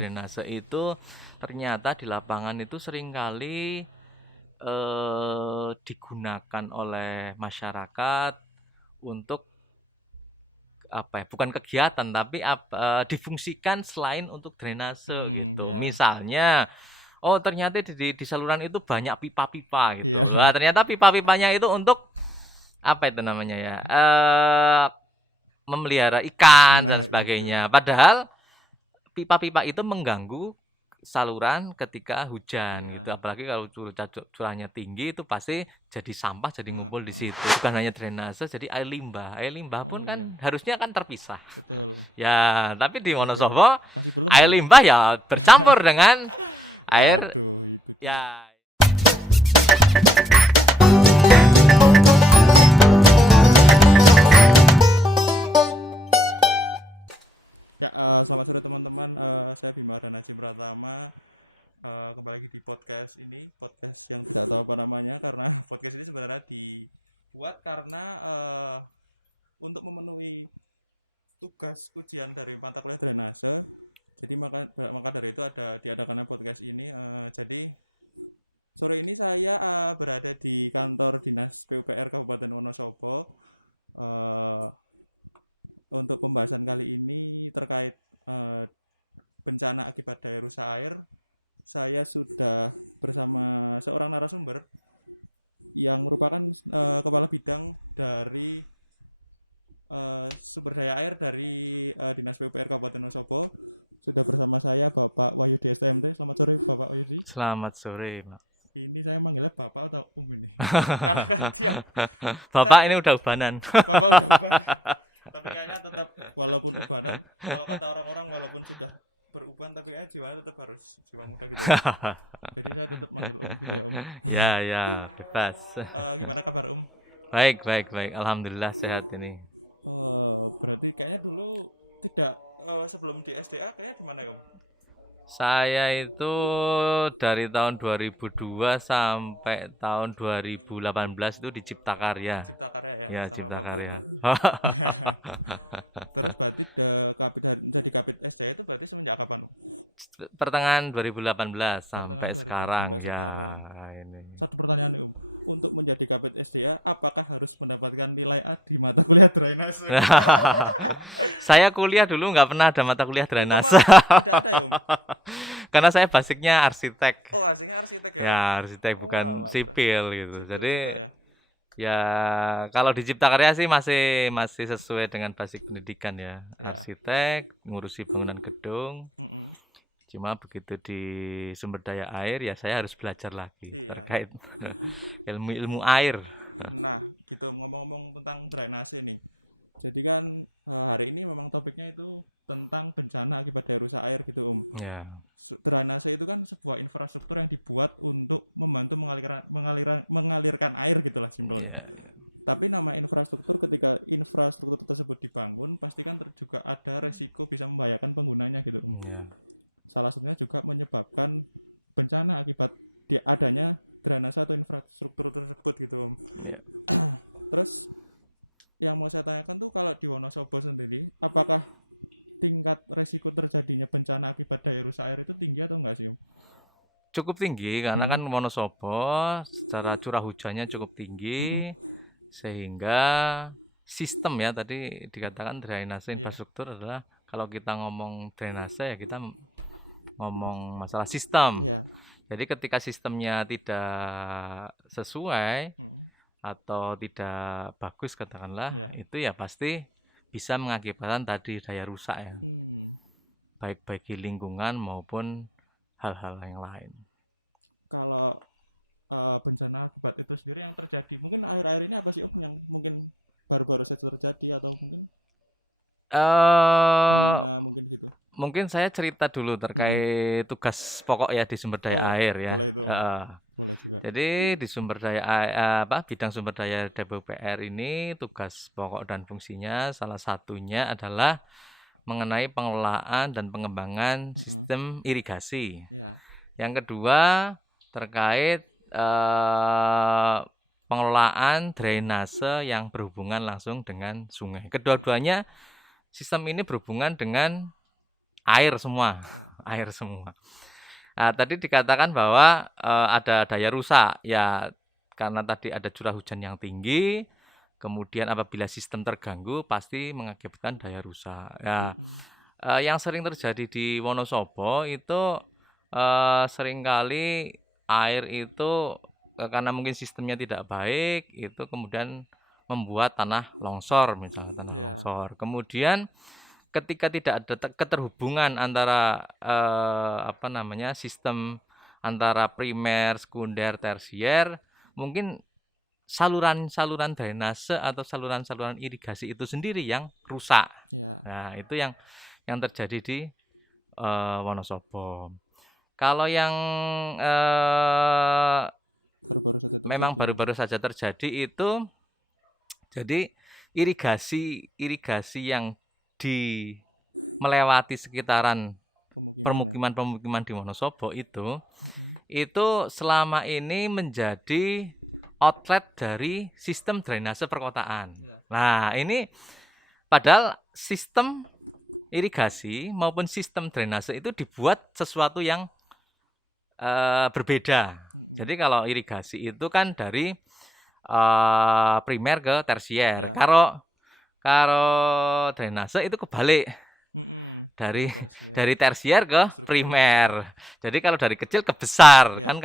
drainase itu ternyata di lapangan itu seringkali digunakan oleh masyarakat untuk apa ya, bukan kegiatan tapi difungsikan selain untuk drainase gitu. Misalnya, oh ternyata di saluran itu banyak pipa-pipa gitu. Wah, ternyata pipa-pipanya itu untuk apa itu namanya ya? Memelihara ikan dan sebagainya. Padahal pipa-pipa itu mengganggu saluran ketika hujan gitu. Apalagi kalau curahnya tinggi itu pasti jadi sampah, jadi ngumpul di situ. Bukan hanya drainase, jadi air limbah. Air limbah pun kan harusnya kan terpisah. Ya, tapi di Wonosobo air limbah ya bercampur dengan air ya. Selamat sore teman-teman. Saya Bima dan Najib Pratama. Kembali di podcast ini, podcast yang tidak tahu apa namanya karena podcast ini sebenarnya dibuat karena untuk memenuhi tugas ujian dari mata kuliah drainase. Jadi maka dari itu diadakan podcast ini. Jadi sore ini saya berada di kantor dinas PUPR Kabupaten Wonosobo. Untuk pembahasan kali ini terkait bencana akibat daya rusak air, saya sudah bersama seorang narasumber yang merupakan kepala bidang dari sumber daya air dari Dinas PUPR Kabupaten Wonosobo. Sudah bersama saya Bapak Oyudi TMT. Selamat sore Bapak Oyudi. Selamat sore, Pak. Ini saya manggilnya Bapak atau Om ini? Bapak ini udah ubanan. Bapak udah ubanan. Tapi kayaknya tetap walaupun ubanan, kalau kata orang-orang walaupun sudah beruban tapi jiwanya tetap harus jiwa muda gitu. Jadi saya tetap maklum. Ya, bebas. Gimana kabar Om? Baik. Alhamdulillah sehat ini. Berarti kayaknya dulu tidak sebelum di SDA kayaknya gimana Om? Saya itu dari tahun 2002 sampai tahun 2018 itu di Cipta Karya. Cipta Karya ya. Ya, Cipta Karya. Terus berarti jadi kabit SDA itu berarti semenjak kapan? Pertengahan 2018 sampai sekarang ya ini. Satu pertanyaan Om. Untuk menjadi kabit SDA, apakah harus mendapatkan nilai A di mata kuliah drainase? Saya kuliah dulu nggak pernah ada mata kuliah drainase. Tidak ada ya Om? Karena saya basicnya arsitek. Oh aslinya arsitek ya? Ya, arsitek bukan sipil gitu. Jadi ya kalau di Cipta Karya sih masih sesuai dengan basic pendidikan ya. Arsitek, ngurusi bangunan gedung. Cuma begitu di sumber daya air ya saya harus belajar lagi terkait ilmu-ilmu air. Nah, gitu ngomong-ngomong tentang drainase nih. Jadi kan hari ini memang topiknya itu tentang bencana akibat daya rusak air gitu. Ya. Drainase itu kan sebuah infrastruktur yang dibuat untuk membantu mengalirkan air gitu lah simpelnya. Ya. Tapi nama infrastruktur ketika infrastruktur tersebut dibangun pasti kan juga ada resiko bisa membahayakan penggunanya gitu. Ya. Salah satunya juga menyebabkan bencana akibat adanya drainase atau infrastruktur tersebut gitu. Ya. Terus yang mau saya tanyakan tuh kalau di Wonosobo sendiri, apakah tingkat resiko terjadinya bencana akibat daya rusak air itu tinggi atau enggak sih? Cukup tinggi karena kan Wonosobo secara curah hujannya cukup tinggi sehingga sistem ya tadi dikatakan drainase infrastruktur adalah kalau kita ngomong drainase ya kita ngomong masalah sistem. Ya. Jadi ketika sistemnya tidak sesuai atau tidak bagus katakanlah itu ya pasti bisa mengakibatkan tadi daya rusak ya. Baik bagi lingkungan maupun hal-hal yang lain. Kalau bencana akibat itu sendiri yang terjadi, mungkin air-air ini apa sih yang mungkin baru-baru saja terjadi atau mungkin mungkin gitu. Mungkin saya cerita dulu terkait tugas pokok ya di sumber daya air ya. Jadi di sumber daya bidang sumber daya DPUPR ini tugas pokok dan fungsinya salah satunya adalah mengenai pengelolaan dan pengembangan sistem irigasi. Yang kedua terkait pengelolaan drainase yang berhubungan langsung dengan sungai. Kedua-duanya sistem ini berhubungan dengan air semua. air semua. Nah, tadi dikatakan bahwa ada daya rusak, ya karena tadi ada curah hujan yang tinggi, kemudian apabila sistem terganggu pasti mengakibatkan daya rusak. Ya, yang sering terjadi di Wonosobo itu seringkali air itu karena mungkin sistemnya tidak baik, itu kemudian membuat tanah longsor, misalnya tanah longsor. Kemudian ketika tidak ada keterhubungan antara sistem antara primer, sekunder, tersier, mungkin saluran-saluran drainase atau saluran-saluran irigasi itu sendiri yang rusak. Nah, itu yang terjadi di Wonosobo. Kalau yang memang baru-baru saja terjadi itu, jadi irigasi yang melewati sekitaran permukiman-permukiman di Wonosobo itu selama ini menjadi outlet dari sistem drainase perkotaan. Nah, ini padahal sistem irigasi maupun sistem drainase itu dibuat sesuatu yang berbeda. Jadi kalau irigasi itu kan dari primer ke tersier. Karo drainase itu kebalik. Dari tersier ke primer. Jadi kalau dari kecil ke besar kan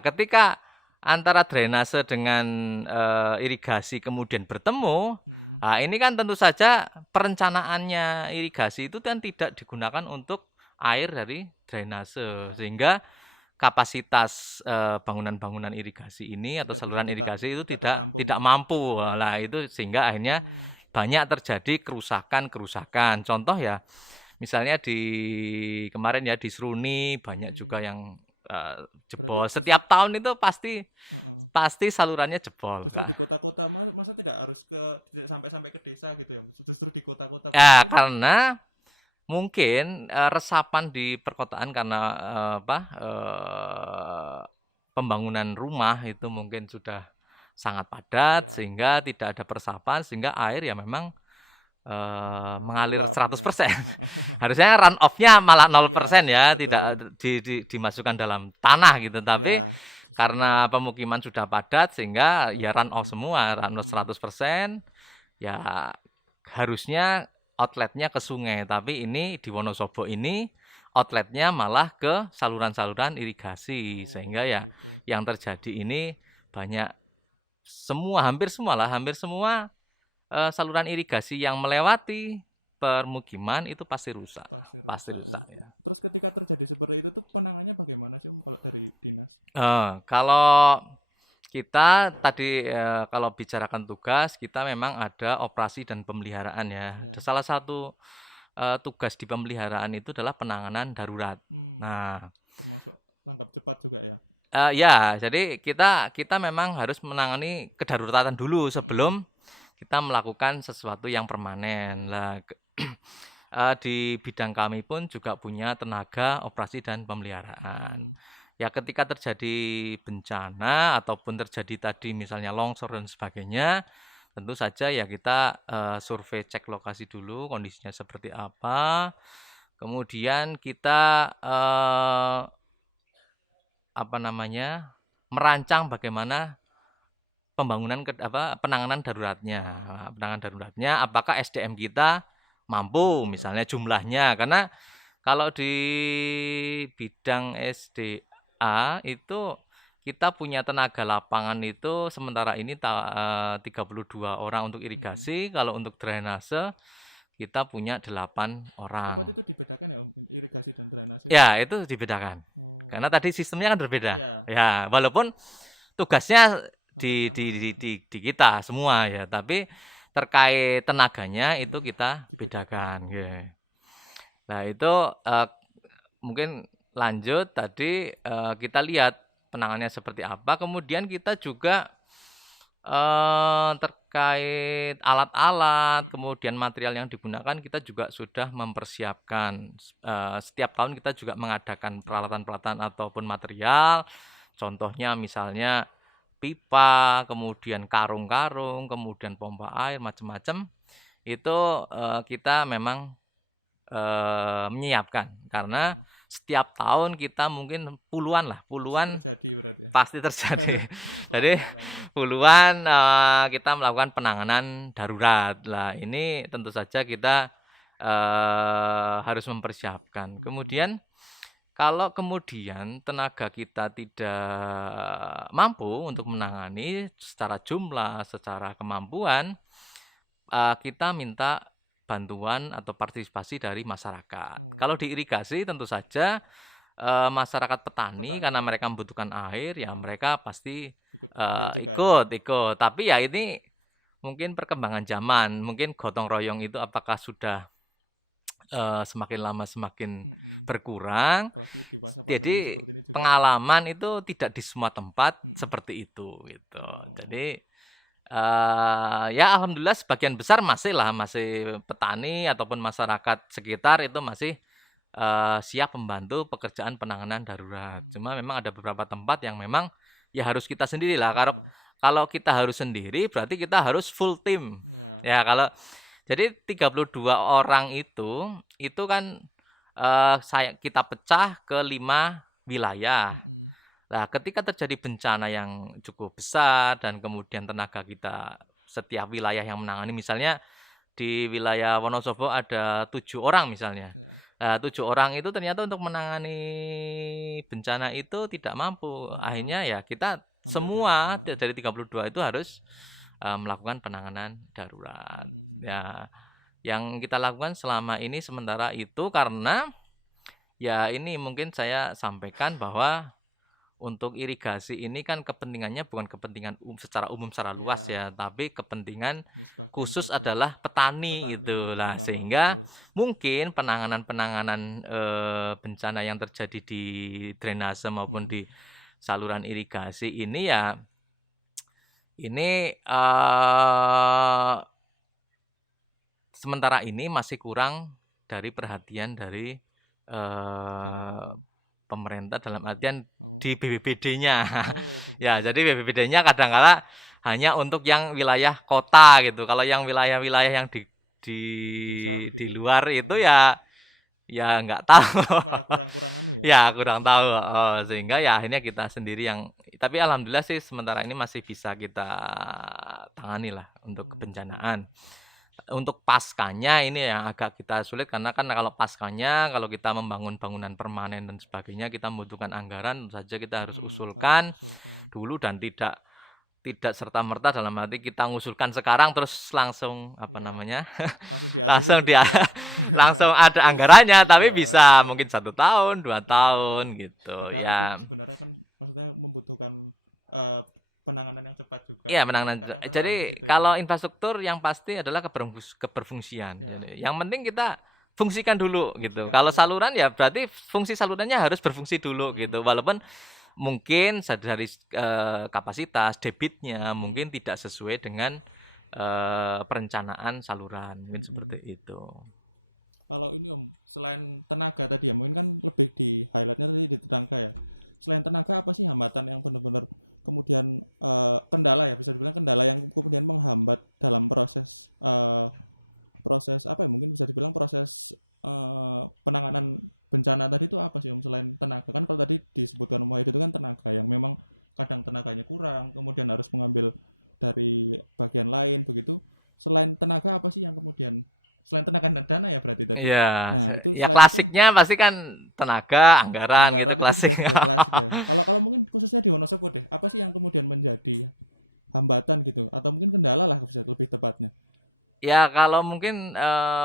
ketika antara drainase dengan irigasi kemudian bertemu, nah ini kan tentu saja perencanaannya irigasi itu kan tidak digunakan untuk air dari drainase, sehingga kapasitas bangunan-bangunan irigasi ini atau saluran irigasi itu tidak mampu. Nah, itu sehingga akhirnya banyak terjadi kerusakan. Contoh ya, misalnya kemarin ya di Seruni banyak juga yang jebol. Setiap tahun itu pasti salurannya jebol, Kak. Di kota-kota masa tidak harus tidak sampai ke desa gitu ya, justru di kota-kota. Ya, karena mungkin resapan di perkotaan karena pembangunan rumah itu mungkin sudah sangat padat sehingga tidak ada peresapan, sehingga air ya memang mengalir 100%. Harusnya run off-nya malah 0% ya, tidak dimasukkan dalam tanah gitu. Tapi karena pemukiman sudah padat sehingga ya run off semua, run off 100%. Ya harusnya outletnya ke sungai, tapi ini di Wonosobo ini outletnya malah ke saluran-saluran irigasi, sehingga ya yang terjadi ini banyak hampir semua saluran irigasi yang melewati permukiman itu pasti rusak ya. Terus ketika terjadi seperti itu tuh penanganannya bagaimana sih kalau dari dinas? Kalau kita tadi kalau bicarakan tugas, kita memang ada operasi dan pemeliharaan ya. Salah satu tugas di pemeliharaan itu adalah penanganan darurat. Nah, Tanggap cepat juga ya. ya, jadi kita memang harus menangani kedaruratan dulu sebelum kita melakukan sesuatu yang permanen. Lah, di bidang kami pun juga punya tenaga operasi dan pemeliharaan. Ya, ketika terjadi bencana ataupun terjadi tadi misalnya longsor dan sebagainya, tentu saja ya kita survei cek lokasi dulu kondisinya seperti apa. Kemudian kita merancang bagaimana penanganan daruratnya. Penanganan daruratnya apakah SDM kita mampu misalnya jumlahnya, karena kalau di bidang SDA itu kita punya tenaga lapangan itu sementara ini 32 orang untuk irigasi, kalau untuk drainase kita punya 8 orang. Itu dibedakan ya, irigasi dan drainase. Ya, itu dibedakan. Karena tadi sistemnya kan berbeda. Ya, walaupun tugasnya di kita semua ya, tapi terkait tenaganya itu kita bedakan. Ya. Nah, itu mungkin lanjut tadi kita lihat penanganannya seperti apa. Kemudian kita juga terkait alat-alat, kemudian material yang digunakan, kita juga sudah mempersiapkan. Setiap tahun kita juga mengadakan peralatan-peralatan ataupun material. Contohnya misalnya pipa, kemudian karung-karung, kemudian pompa air, macam-macam. Itu kita memang menyiapkan. Karena setiap tahun kita mungkin puluhan Jadi berarti ya. pasti terjadi. Jadi Puluhan ya. puluhan kita melakukan penanganan darurat. Lah ini tentu saja kita harus mempersiapkan. Kemudian kalau kemudian tenaga kita tidak mampu untuk menangani secara jumlah, secara kemampuan, kita minta bantuan atau partisipasi dari masyarakat. Kalau di irigasi tentu saja masyarakat petani karena mereka membutuhkan air, ya mereka pasti ikut. Tapi ya ini mungkin perkembangan zaman, mungkin gotong royong itu apakah sudah semakin lama semakin berkurang. Kondisi di Jadi pasar seperti ini juga. pengalaman itu tidak di semua tempat seperti itu gitu. Jadi ya alhamdulillah sebagian besar masih petani ataupun masyarakat sekitar itu masih siap membantu pekerjaan penanganan darurat. Cuma memang ada beberapa tempat yang memang ya harus kita sendirilah. Kalau kita harus sendiri berarti kita harus full tim. Ya kalau jadi 32 orang itu kan kita pecah ke 5 wilayah. Nah, ketika terjadi bencana yang cukup besar dan kemudian tenaga kita setiap wilayah yang menangani, misalnya di wilayah Wonosobo ada 7 orang misalnya. Nah, 7 orang itu ternyata untuk menangani bencana itu tidak mampu. Akhirnya ya kita semua dari 32 itu harus melakukan penanganan darurat. Ya, yang kita lakukan selama ini sementara itu karena ya ini mungkin saya sampaikan bahwa untuk irigasi ini kan kepentingannya bukan kepentingan secara umum secara luas ya, tapi kepentingan khusus adalah petani gitu lah, sehingga mungkin penanganan bencana yang terjadi di drainase maupun di saluran irigasi ini ya ini sementara ini masih kurang dari perhatian dari pemerintah dalam artian di BPBD-nya. Ya, jadi BPBD-nya kadang-kala hanya untuk yang wilayah kota gitu. Kalau yang wilayah-wilayah yang di luar itu ya nggak tahu. Ya kurang tahu. Sehingga ya akhirnya kita sendiri yang tapi alhamdulillah sih sementara ini masih bisa kita tangani lah untuk kebencanaan. Untuk paskanya ini yang agak kita sulit karena kan kalau paskanya kalau kita membangun bangunan permanen dan sebagainya kita membutuhkan anggaran, tentu saja kita harus usulkan dulu dan tidak serta-merta dalam arti kita ngusulkan sekarang terus langsung langsung dia langsung ada anggarannya, tapi bisa mungkin 1 tahun 2 tahun gitu ya. Sebenarnya kan maksudnya membutuhkan penanganan yang cepat juga. Iya, penanganan. Jadi kalau infrastruktur yang pasti adalah keberfungsian. Jadi, yang penting kita fungsikan dulu gitu. Kalau saluran ya berarti fungsi salurannya harus berfungsi dulu gitu. Walaupun mungkin dari kapasitas debitnya mungkin tidak sesuai dengan perencanaan saluran, mungkin seperti itu. Kalau ini Om, selain tenaga tadi ya, mungkin kan lebih di highlightnya tadi di tenaga ya. Selain tenaga apa sih hambatan yang benar-benar kemudian kendala ya, bisa dibilang kendala yang kemudian menghambat dalam proses proses apa ya, mungkin bisa dibilang proses penanganan bencana tadi itu apa sih Om, selain tenaga? Kan kalau tadi disebutkan wah itu kan tenaga yang memang kadang tenaganya kurang, kemudian harus mengambil dari bagian lain begitu. Selain tenaga apa sih yang kemudian selain tenaga dan dana ya berarti tadi. Iya, Itu ya selain klasiknya pasti kan tenaga, anggaran gitu anggaran klasik. klasik ya. Kalau mungkin khususnya di Wonosobo deh, apa sih yang kemudian menjadi hambatan gitu atau mungkin kendala lah bisa lebih tepatnya. Ya kalau mungkin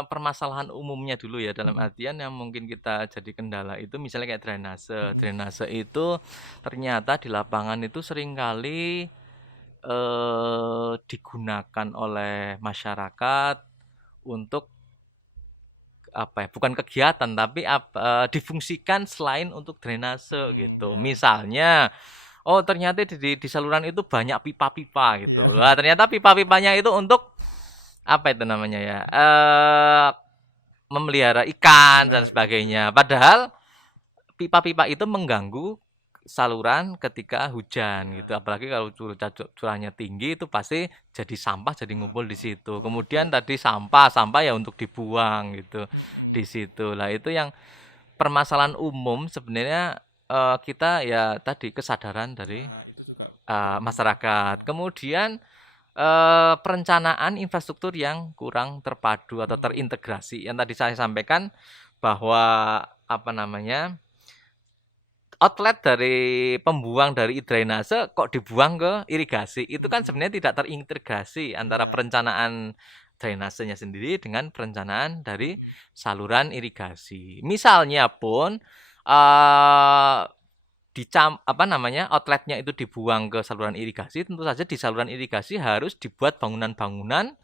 permasalahan umumnya dulu ya dalam artian yang mungkin kita jadi kendala itu misalnya kayak drainase. Drainase itu ternyata di lapangan itu seringkali digunakan oleh masyarakat untuk apa ya? Bukan kegiatan tapi difungsikan selain untuk drainase gitu. Misalnya oh ternyata di saluran itu banyak pipa-pipa gitu. Wah, ternyata pipa-pipanya itu untuk apa itu namanya ya? Memelihara ikan dan sebagainya. Padahal pipa-pipa itu mengganggu saluran ketika hujan gitu. Apalagi kalau curahnya tinggi itu pasti jadi sampah, jadi ngumpul di situ. Kemudian tadi sampah ya untuk dibuang gitu di situ. Lah itu yang permasalahan umum sebenarnya kita ya tadi kesadaran dari Nah, itu juga masyarakat. Kemudian perencanaan infrastruktur yang kurang terpadu atau terintegrasi. Yang tadi saya sampaikan bahwa apa namanya outlet dari pembuang dari drainase kok dibuang ke irigasi. Itu kan sebenarnya tidak terintegrasi antara perencanaan drainasenya sendiri dengan perencanaan dari saluran irigasi. Misalnya pun eh outletnya itu dibuang ke saluran irigasi, tentu saja di saluran irigasi harus dibuat bangunan-bangunan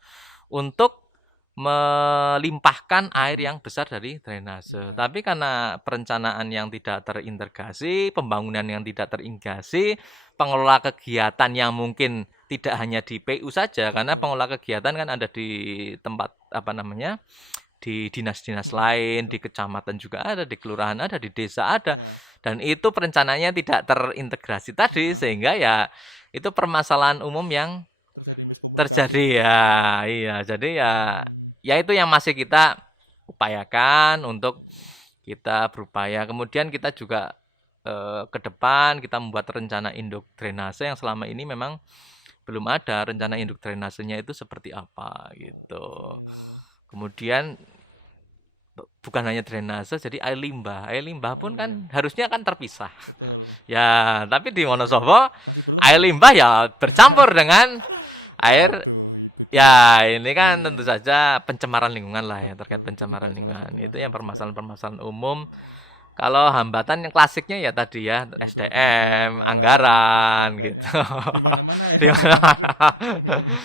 untuk melimpahkan air yang besar dari drainase. Tapi karena perencanaan yang tidak terintegrasi, pembangunan yang tidak terintegrasi, pengelola kegiatan yang mungkin tidak hanya di PU saja, karena pengelola kegiatan kan ada di tempat di dinas-dinas lain, di kecamatan juga ada, di kelurahan ada, di desa ada. Dan itu perencanaannya tidak terintegrasi tadi, sehingga ya itu permasalahan umum yang terjadi ya. Iya, jadi ya itu yang masih kita upayakan untuk kita berupaya. Kemudian kita juga ke depan kita membuat rencana induk drainase yang selama ini memang belum ada rencana induk drainasenya itu seperti apa gitu. Kemudian bukan hanya drainase, jadi air limbah. Air limbah pun kan harusnya kan terpisah. Ya, tapi di Wonosobo air limbah ya bercampur dengan air. Ya, ini kan tentu saja pencemaran lingkungan lah ya, terkait pencemaran lingkungan. Itu yang permasalahan-permasalahan umum. Kalau hambatan yang klasiknya ya tadi ya, SDM, anggaran gitu. Di mana-mana.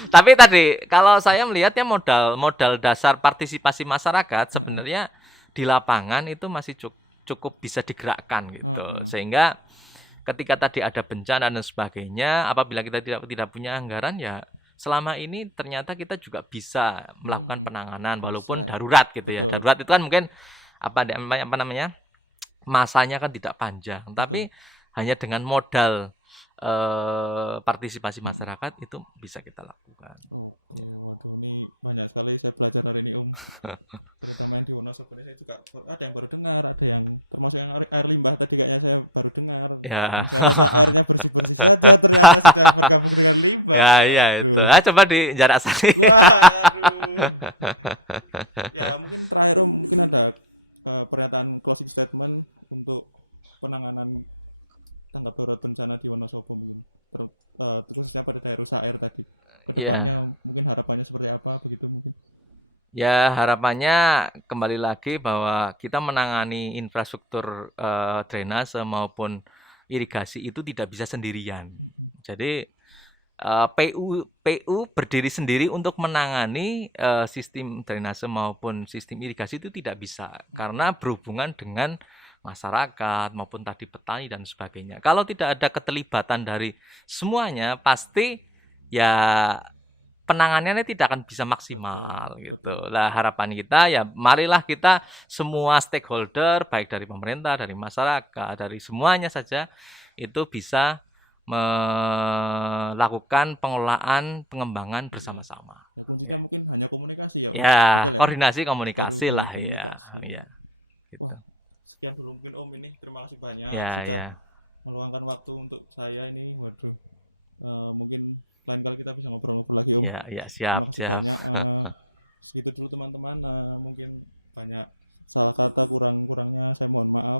Tapi tadi kalau saya melihatnya modal dasar partisipasi masyarakat sebenarnya di lapangan itu masih cukup bisa digerakkan gitu. Sehingga ketika tadi ada bencana dan sebagainya, apabila kita tidak punya anggaran ya selama ini ternyata kita juga bisa melakukan penanganan walaupun darurat gitu ya. Darurat itu kan mungkin apa namanya? Masanya kan tidak panjang, tapi hanya dengan modal partisipasi masyarakat itu bisa kita lakukan. Ya. waduh, ini banyak sekali saya belajar dari ini Om. Terutama yang di Wonosobo ini saya juga ada yang baru dengar, ada yang termasuk yang air limbah tadi kayaknya saya baru dengar. Ya. Hanya bersih-bersih saja ternyata sudah bergabung dengan limbah. Ya, iya itu. Coba di jarak sini. Waduh. Ya mungkin terakhir Om, mungkin ada pernyataan closing statement untuk penanganan tanggap darurat bencana di Wonosobo, khususnya pada daerah rusak air tadi. Ya. Kedepannya mungkin harapannya seperti apa begitu mungkin. Ya, harapannya kembali lagi bahwa kita menangani infrastruktur drainase maupun irigasi itu tidak bisa sendirian. Jadi PU berdiri sendiri untuk menangani sistem drainase maupun sistem irigasi itu tidak bisa karena berhubungan dengan masyarakat maupun tadi petani dan sebagainya. Kalau tidak ada keterlibatan dari semuanya, pasti ya penanganannya tidak akan bisa maksimal gitu. Lah harapan kita ya marilah kita semua stakeholder baik dari pemerintah, dari masyarakat, dari semuanya saja itu bisa melakukan pengelolaan pengembangan bersama-sama. Ya, Ya, mungkin hanya komunikasi ya. ya koordinasi komunikasi lah ya, ya gitu. Sekian dulu mungkin Om ini. Terima kasih banyak Ya, sudah ya, meluangkan waktu untuk saya ini. Waduh. Mungkin lain kali kita bisa ngobrol-ngobrol lagi Om. ya, ya siap, siap. Segitu dulu teman-teman. Mungkin banyak salah kata kurang-kurangnya saya mohon maaf.